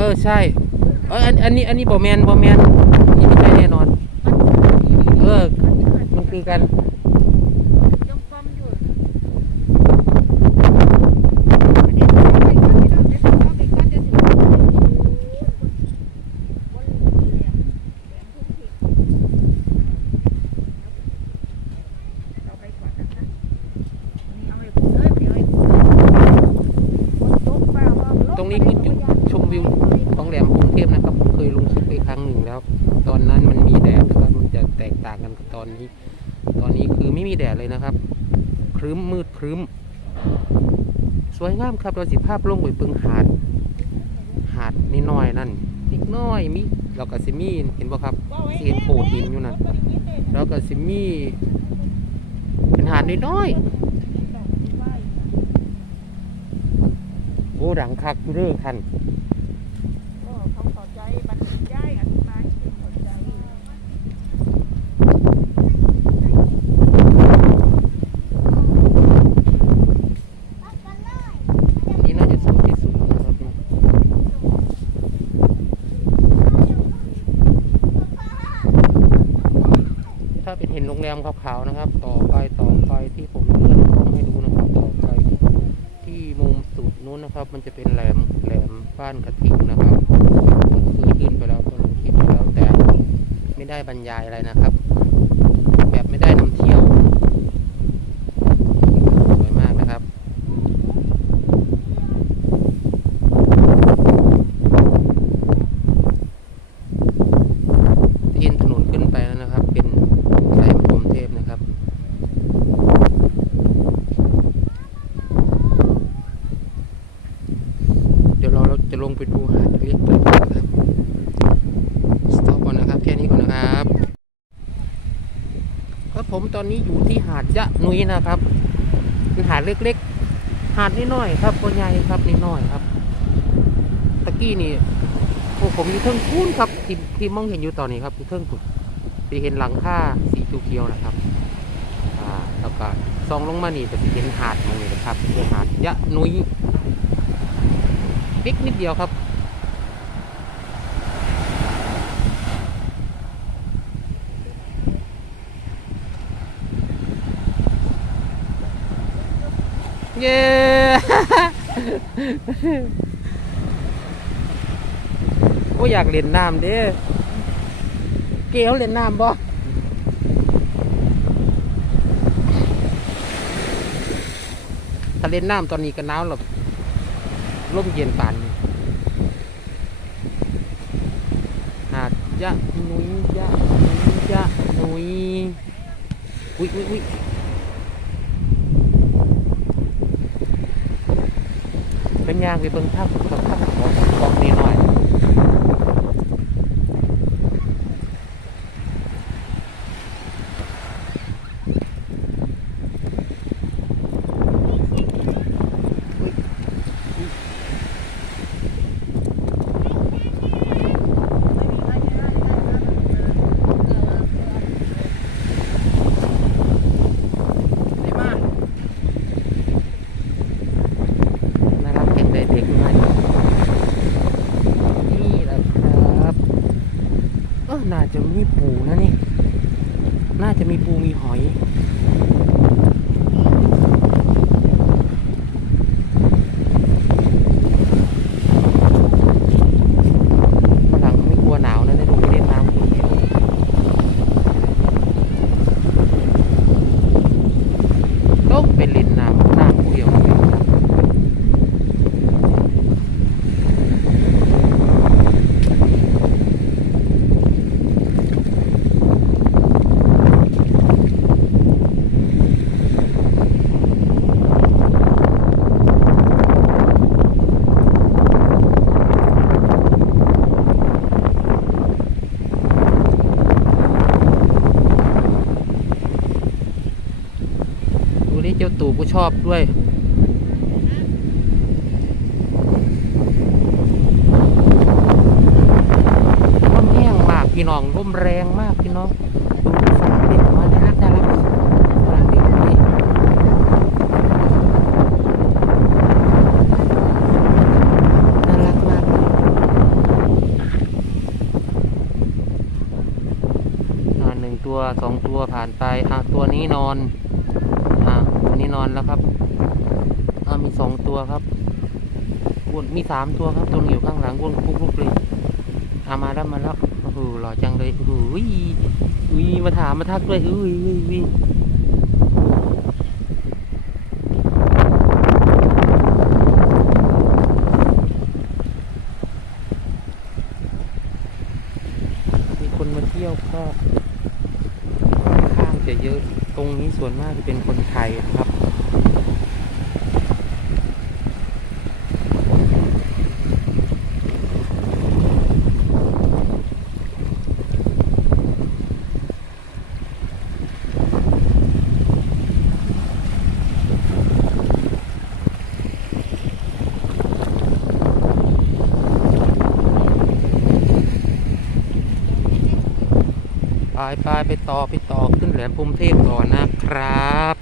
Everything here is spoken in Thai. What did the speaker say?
ออใช่เอออันอันนี้อันนี้บอแมนบอแมนอันนี้ไม่ใช่แน่นอน เออมันคือกัน จมกอมอยู่เดี๋ยวเราไปก่อนเดี๋ยวเราไปก่อนเดี๋ยวเราไปก่อนเดี๋ยวถึงบนเหลี่ยมแหลมทุ่งผิดเราไปก่อนนะคะนี่เอาให้ผมเลยเดี๋ยวให้ผมฝนตกฟ้าร้องลม ตรงนี้คือจุดชมวิวของแหลมพรหมเทพนะครับผมเคยลงคลิปไปครั้งหนึ่งแล้ว ตอนนั้นมันมีแดดนะครับมันจะแต่างกันกับตอนนี้ ตอนนี้คือไม่มีแดดเลยนะครับครึ้มมืดครึ้ม สวยงามครับเราสิภาพลงไปเบิงหาด หาดนิดน่อยนั่นนิดน้อยมีเราก็สิมีเห็นบ่ครับสิเห็นโขดหินอยู่นั่นแล้วก็สิมีเป็นหาดนิดน้อยโอ้ดังคักอยู่เด้อคัน ก็เขาเข้าใจบรรยายอธิบายให้เข้าใจ นี่น่าจะสูงที่สุดแล้วนะครับเนี่ย ถ้าเป็นเห็นโรงแรมขาวๆนะครับ ต่อไปต่อไปที่ผมเลื่อนกล้องให้ดูนะครับ ต่อไปที่มุมสุดนู้นนะครับ มันจะเป็นแหลมแหลมบ้านกระทิงนะครับผมเคยขึ้นไปแล้วก็ลงคลิปไปแล้วแต่ไม่ได้บรรยายอะไรนะครับ แบบไม่ได้นำเที่ยวสวยมากนะครับ ที่เห็นถนนขึ้นไปแล้วนะครับ เป็นแหลมพรหมเทพนะครับ เดี๋ยวเราเราจะลง ไปดูหาดเล็กๆนะครับสต็อปก่อนนะครับแค่นี้ก่อนนะครับครับผมตอนนี้อยู่ที่หาดยะนุ้ยนะครับเป็นหาดเล็กๆ หาดนิดหน่อยครับก็ใหญ่ครับนิดหน่อยครับ ตะกี้นี่โอ้ผมอยู่เทิงคูนครับที่ที่มองเห็นอยู่ตอนนี้ครับอยู่เทิงคุณไปเห็นหลังคาสีเขียวๆนะครับอ่าแล้วก็ซองลงมานี่จะสิเห็นหาดมองนี่นะครับคือหาดยะนุ้ยเล็กนิดเดียวครับ เย้ โอ้อยากเล่นน้ำเด้เกลเล่นน้ำบ่ถ้าเล่นน้ำตอนนี้ก็หนาวหรอกร่มเย็นปานนี้หาดยะนุยยะนุยยะนุยอุ้ยอุ้ยอุ้ยเป็น ยางไปเบิ่งภาพกับภาพของของนี้หน่อย นะครับเห็นได้เด็กไหมนี่แหละครับเออน่าจะมีปูนะนี่ น่าจะ มีปูมีหอย เจ้าตู่กูชอบด้วยร่มแห้งมากพี่น้องร่มแรงมากพี่น้องดูสาเด็กมาน่ารักน่ารักกำลังดีดีน่ารักมากนอนหนึ่งตัวสองตัวผ่านไปอะตัวนี้นอน นี้นอนแล้วครับอะมีสองตัวครับวนมีสามตัวครับตัวหนึงอยู่ข้างหลังวนคุกลุกเลยอะมาแล้วมาแล้วโอ้โหหล่อจังเลยโอ้โหอุ้ยมาถามมาทักด้วยอุ้ยอุ้ยอุ้ยมีคนมาเที่ยวก็ค่อนข้างจะเยอะ ตรงนี้ส่วนมากจะเป็นคนไทยนะครับไปไปไปต่อไปต่อขึ้น หลมพรหมเทพก่อนนะครับ